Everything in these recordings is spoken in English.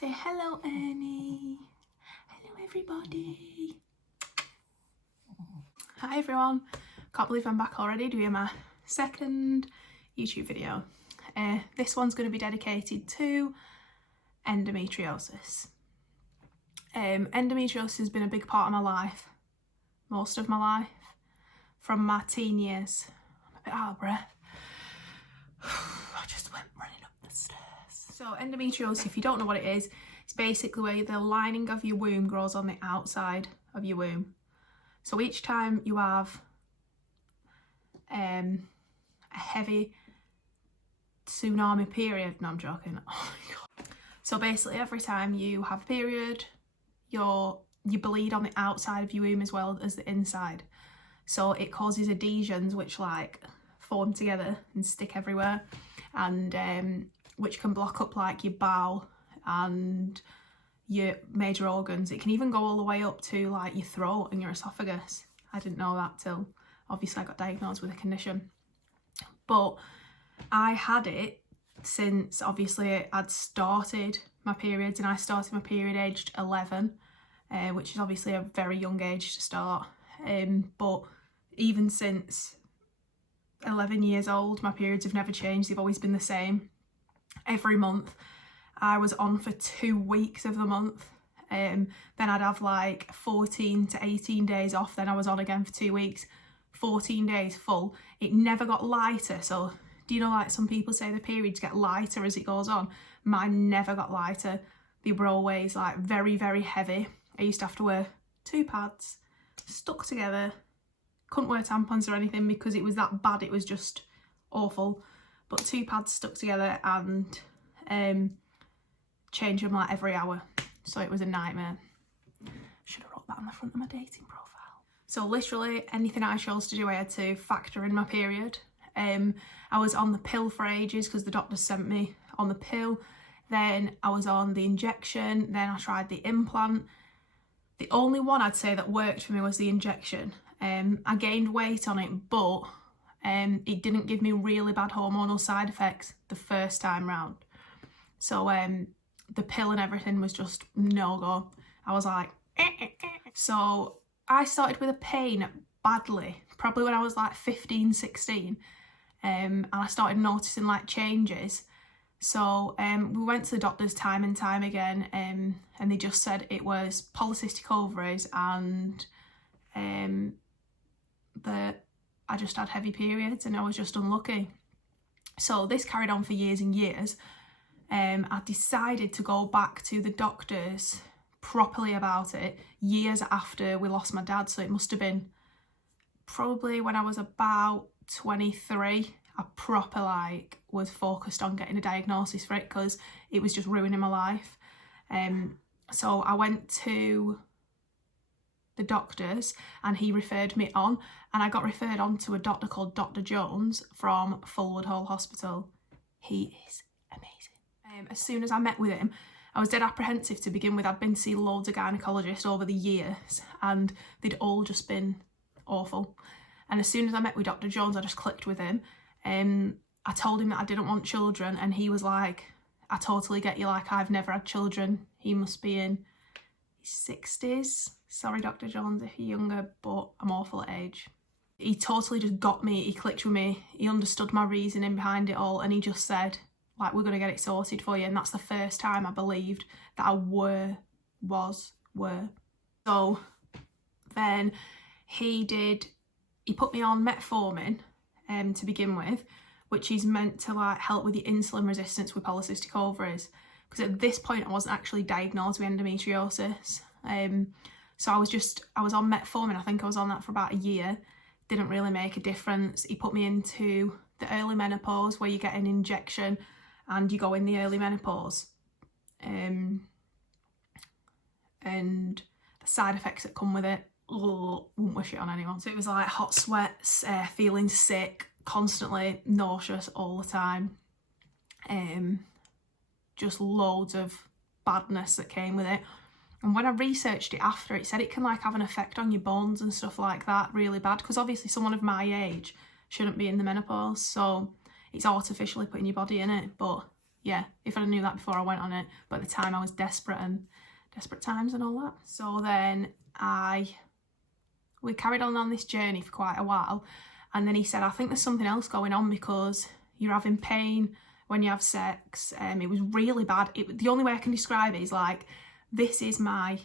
Say hello, Ernie. Hello, everybody. Hi, everyone. Can't believe I'm back already doing my second YouTube video. This one's going to be dedicated to endometriosis. Endometriosis has been a big part of my life, most of my life, from my teen years. I'm a bit out of breath. I just went running up the stairs. So endometriosis, if you don't know what it is, it's basically where the lining of your womb grows on the outside of your womb. So each time you have a heavy tsunami period, no, I'm joking, oh my god. So basically every time you have a period, you bleed on the outside of your womb as well as the inside. So it causes adhesions which like form together and stick everywhere, and which can block up like your bowel and your major organs. It can even go all the way up to like your throat and your esophagus. I didn't know that till obviously I got diagnosed with a condition. But I had it since obviously I'd started my periods, and I started my period aged 11, which is obviously a very young age to start. But even since 11 years old, my periods have never changed. They've always been the same. Every month I was on for 2 weeks of the month. Then I'd have like 14 to 18 days off. Then I was on again for 2 weeks, 14 days full. It never got lighter. So do you know, like some people say the periods get lighter as it goes on? Mine never got lighter. They were always like very, very heavy. I used to have to wear 2 pads stuck together. Couldn't wear tampons or anything because it was that bad. It was just awful. But 2 pads stuck together and change them like every hour. So it was a nightmare. Should have wrote that on the front of my dating profile. So literally anything I chose to do, I had to factor in my period. I was on the pill for ages because the doctor sent me on the pill. Then I was on the injection. Then I tried the implant. The only one I'd say that worked for me was the injection. I gained weight on it, but it didn't give me really bad hormonal side effects the first time round. So the pill and everything was just no-go. I was like, So I started with a pain badly, probably when I was like 15, 16. And I started noticing like changes. So we went to the doctors time and time again, and they just said it was polycystic ovaries and that I just had heavy periods and I was just unlucky. So this carried on for years and years. I decided to go back to the doctors properly about it years after we lost my dad. So it must have been probably when I was about 23. I proper like was focused on getting a diagnosis for it because it was just ruining my life. So I went to the doctors and he referred me on, and I got referred on to a doctor called Dr. Jones from Fulwood Hall Hospital. He is amazing. As soon as I met with him, I was dead apprehensive to begin with. I'd been to see loads of gynecologists over the years and they'd all just been awful. And as soon as I met with Dr. Jones, I just clicked with him. I told him that I didn't want children, and he was like, I totally get you, like I've never had children. He must be in his 60s. Sorry, Dr. Jones, if you're younger, but I'm awful at age. He totally just got me, he clicked with me, he understood my reasoning behind it all, and he just said, like, we're going to get it sorted for you. And that's the first time I believed that I was. So then he put me on metformin to begin with, which is meant to like help with the insulin resistance with polycystic ovaries. Because at this point I wasn't actually diagnosed with endometriosis. So I was on metformin. I think I was on that for about a year. Didn't really make a difference. He put me into the early menopause where you get an injection and you go in the early menopause. And the side effects that come with it, wouldn't wish it on anyone. So it was like hot sweats, feeling sick, constantly nauseous all the time. Just loads of badness that came with it. And when I researched it after, it said it can like have an effect on your bones and stuff like that really bad, because obviously someone of my age shouldn't be in the menopause, so it's artificially putting your body in it. But yeah, if I knew that before I went on it, but at the time I was desperate times and all that. So then we carried on this journey for quite a while, and then he said, I think there's something else going on because you're having pain when you have sex. It was really bad. The only way I can describe it is like, this is my vagina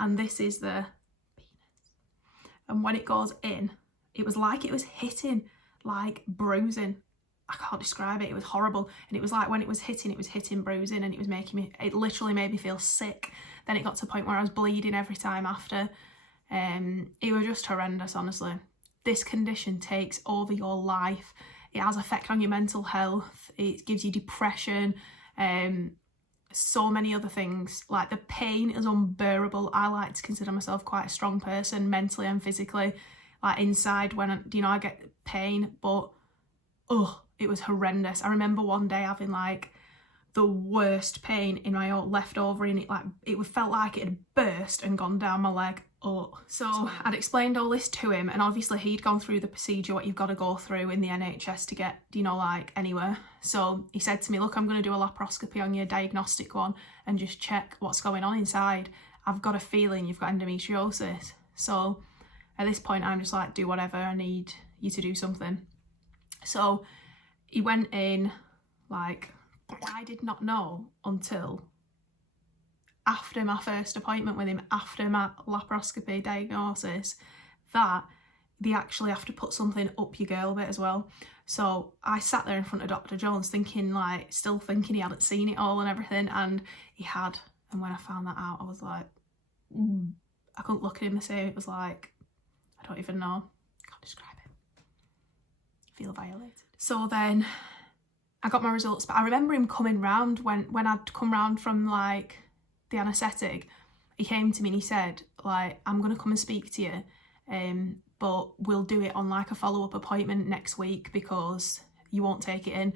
and this is the penis, and when it goes in, it was like it was hitting, like bruising. I can't describe it. It was horrible. And it was like when it was hitting bruising, and it literally made me feel sick. Then it got to a point where I was bleeding every time after. It was just horrendous, honestly. This condition takes over your life. It has effect on your mental health. It gives you depression, so many other things. Like, the pain is unbearable. I like to consider myself quite a strong person, mentally and physically. Like, inside, when I get pain, but it was horrendous. I remember one day having like the worst pain in my left ovary, and it felt like it had burst and gone down my leg. So I'd explained all this to him, and obviously he'd gone through the procedure, what you've got to go through in the NHS to get, like, anywhere. So he said to me, look, I'm going to do a laparoscopy on your diagnostic one and just check what's going on inside. I've got a feeling you've got endometriosis. So at this point, I'm just like, do whatever, I need you to do something. So he went in, like, I did not know until after my first appointment with him, after my laparoscopy diagnosis, that they actually have to put something up your girl bit as well. So I sat there in front of Dr. Jones still thinking he hadn't seen it all and everything, and he had. And when I found that out, I was like, I couldn't look at him the same. It was like, I don't even know. I can't describe it. I feel violated. So then I got my results, but I remember him coming round when I'd come round from like the anaesthetic. He came to me and he said, like, I'm going to come and speak to you, but we'll do it on like a follow-up appointment next week because you won't take it in.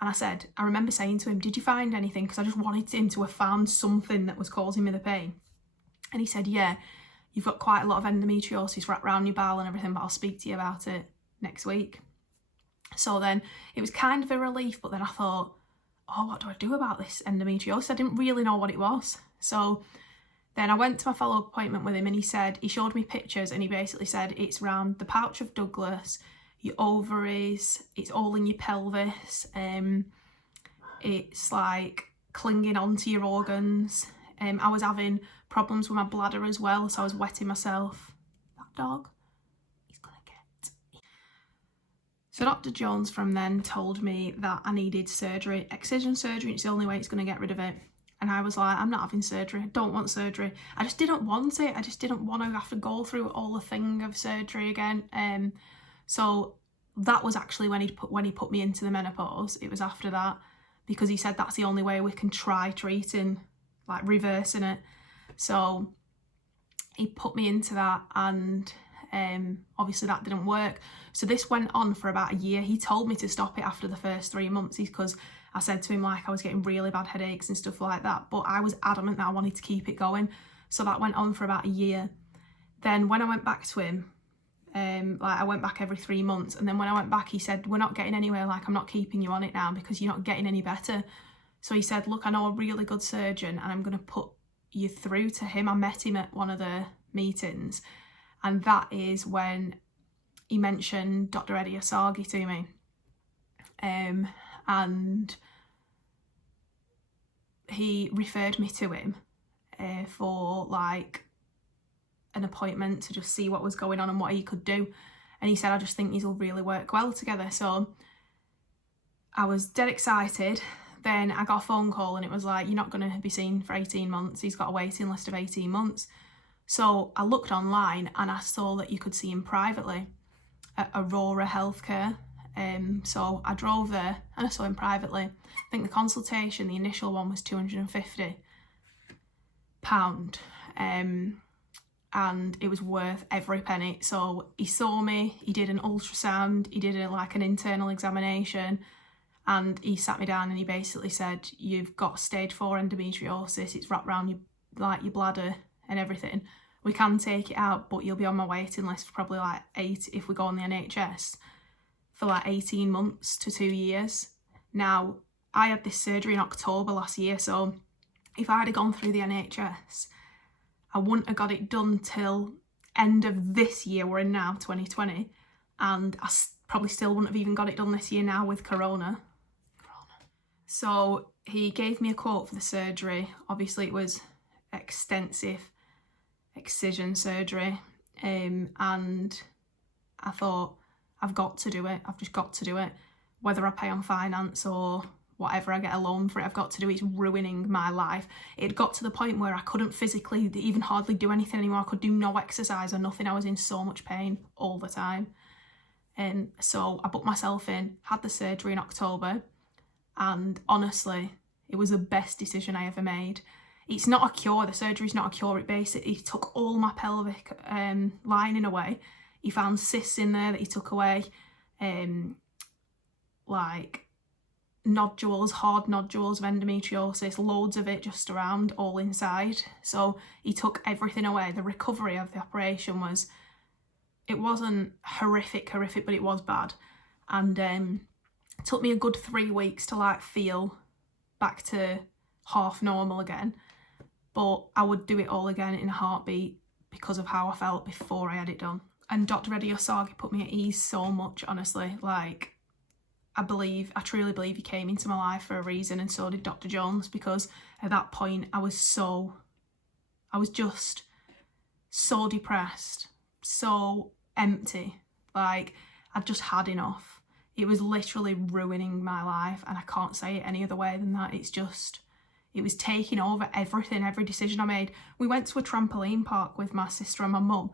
And I remember saying to him, did you find anything? Because I just wanted him to have found something that was causing me the pain. And he said, yeah, you've got quite a lot of endometriosis wrapped around your bowel and everything, but I'll speak to you about it next week. So then it was kind of a relief, but then I thought, what do I do about this endometriosis? I didn't really know what it was. So then I went to my follow-up appointment with him, and he showed me pictures, and he basically said it's around the pouch of Douglas, your ovaries, it's all in your pelvis, it's like clinging onto your organs. I was having problems with my bladder as well, so I was wetting myself. That dog, he's gonna get. So Dr. Jones from then told me that I needed surgery, excision surgery. It's the only way it's going to get rid of it. And I was like, I'm not having surgery. I don't want surgery. I just didn't want it. I just didn't want to have to go through all the thing of surgery again. So that was actually when he put me into the menopause. It was after that, because he said that's the only way we can try treating, like reversing it. So he put me into that, and obviously that didn't work. So this went on for about a year. He told me to stop it after the first 3 months because I said to him, like, I was getting really bad headaches and stuff like that, but I was adamant that I wanted to keep it going. So that went on for about a year. Then when I went back to him, I went back every 3 months, and then when I went back, he said, we're not getting anywhere, like, I'm not keeping you on it now because you're not getting any better. So he said, look, I know a really good surgeon and I'm going to put you through to him. I met him at one of the meetings, and that is when he mentioned Dr. Eddie Asagi to me. And he referred me to him for like an appointment to just see what was going on and what he could do. And he said, I just think these will really work well together. So I was dead excited. Then I got a phone call and it was like, you're not going to be seen for 18 months. He's got a waiting list of 18 months. So I looked online and I saw that you could see him privately at Aurora Healthcare. So I drove there and I saw him privately. I think the consultation, the initial one, was £250. And it was worth every penny. So he saw me, he did an ultrasound, he did an internal examination, and he sat me down and he basically said, you've got stage 4 endometriosis, it's wrapped around your bladder and everything. We can take it out, but you'll be on my waiting list for probably if we go on the NHS, for 18 months to 2 years. Now, I had this surgery in October last year, so if I'd have gone through the NHS, I wouldn't have got it done till end of this year we're in now, 2020, and I probably still wouldn't have even got it done this year now with Corona. So he gave me a quote for the surgery. Obviously it was extensive excision surgery, and I thought, I've got to do it. I've just got to do it. Whether I pay on finance or whatever, I get a loan for it, I've got to do it. It's ruining my life. It got to the point where I couldn't physically even hardly do anything anymore. I could do no exercise or nothing. I was in so much pain all the time. And so I booked myself in, had the surgery in October, and honestly, it was the best decision I ever made. It's not a cure, the surgery's not a cure, it basically took all my pelvic lining away. He found cysts in there that he took away, like nodules, hard nodules of endometriosis, loads of it just around, all inside. So he took everything away. The recovery of the operation was, it wasn't horrific, but it was bad. And it took me a good 3 weeks to like feel back to half normal again. But I would do it all again in a heartbeat because of how I felt before I had it done. And Dr. Endometriosis put me at ease so much, honestly. Like, I truly believe he came into my life for a reason, and so did Dr. Jones, because at that point I was just so depressed, so empty. Like, I'd just had enough. It was literally ruining my life, and I can't say it any other way than that. It was taking over everything, every decision I made. We went to a trampoline park with my sister and my mum,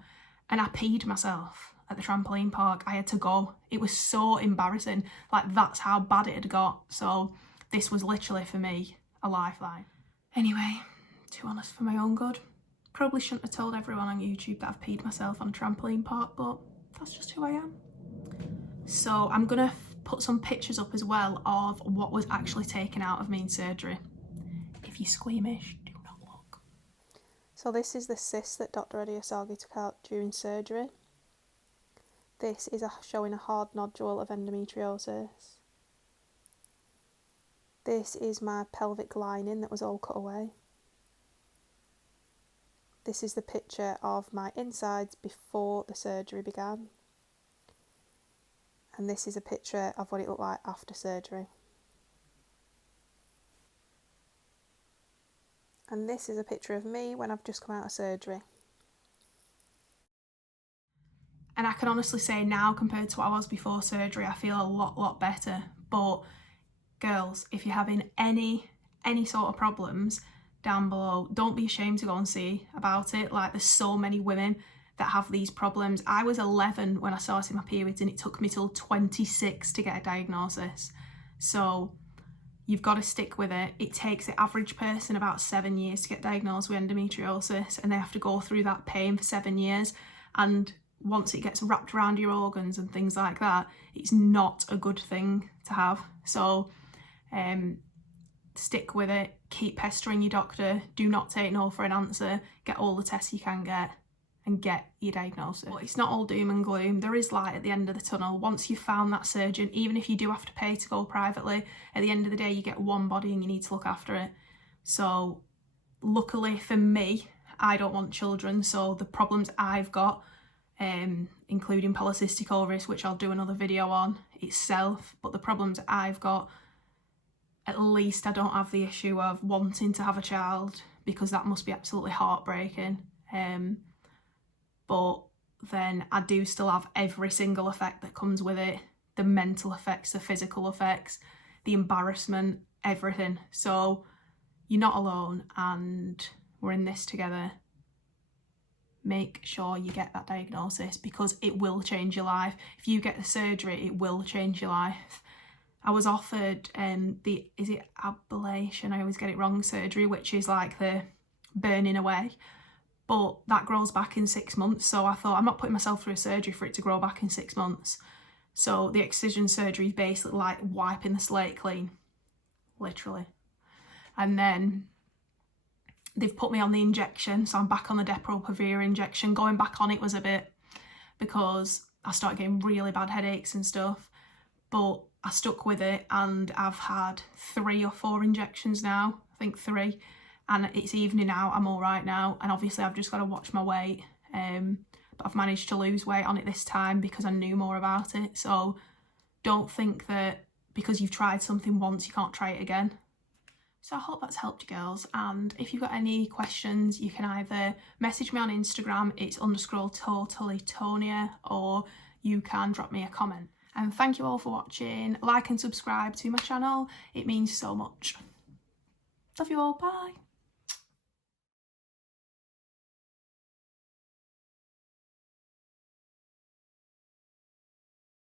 and I peed myself at the trampoline park. I had to go. It was so embarrassing. Like, that's how bad it had got. So this was literally, for me, a lifeline. Anyway, to be honest, for my own good, probably shouldn't have told everyone on YouTube that I've peed myself on a trampoline park, but that's just who I am. So I'm gonna put some pictures up as well of what was actually taken out of me in surgery. If you're squeamish, do not look. So this is the cyst that Dr. Endometriosis took out during surgery. This is showing a hard nodule of endometriosis. This is my pelvic lining that was all cut away. This is the picture of my insides before the surgery began. And this is a picture of what it looked like after surgery. And this is a picture of me when I've just come out of surgery. And I can honestly say now, compared to what I was before surgery, I feel a lot better. But girls, if you're having any sort of problems down below, don't be ashamed to go and see about it. Like, there's so many women that have these problems. I was 11 when I started my periods, and it took me till 26 to get a diagnosis. So you've got to stick with it. It takes the average person about 7 years to get diagnosed with endometriosis, and they have to go through that pain for 7 years. And once it gets wrapped around your organs and things like that, it's not a good thing to have. So stick with it, keep pestering your doctor, do not take no for an answer, get all the tests you can get and get your diagnosis. But it's not all doom and gloom. There is light at the end of the tunnel. Once you've found that surgeon, even if you do have to pay to go privately, at the end of the day you get one body and you need to look after it. So luckily for me, I don't want children, so the problems I've got, including polycystic ovaries, which I'll do another video on itself, but the problems I've got, at least I don't have the issue of wanting to have a child, because that must be absolutely heartbreaking. But then I do still have every single effect that comes with it, the mental effects, the physical effects, the embarrassment, everything. So you're not alone, and we're in this together. Make sure you get that diagnosis, because it will change your life. If you get the surgery, it will change your life. I was offered is it ablation? I always get it wrong, surgery, which is like the burning away. But that grows back in 6 months. So I thought, I'm not putting myself through a surgery for it to grow back in 6 months. So the excision surgery is basically like wiping the slate clean, literally. And then they've put me on the injection, so I'm back on the Depo-Provera injection. Going back on it was a bit, because I started getting really bad headaches and stuff. But I stuck with it, and I've had 3 or 4 injections now, I think 3, and it's evening now, I'm all right now, and obviously I've just got to watch my weight, but I've managed to lose weight on it this time because I knew more about it. So don't think that because you've tried something once you can't try it again. So I hope that's helped you girls, and if you've got any questions you can either message me on Instagram, it's _totally_Tonia, or you can drop me a comment. And thank you all for watching. Like and subscribe to my channel, it means so much. Love you all, bye.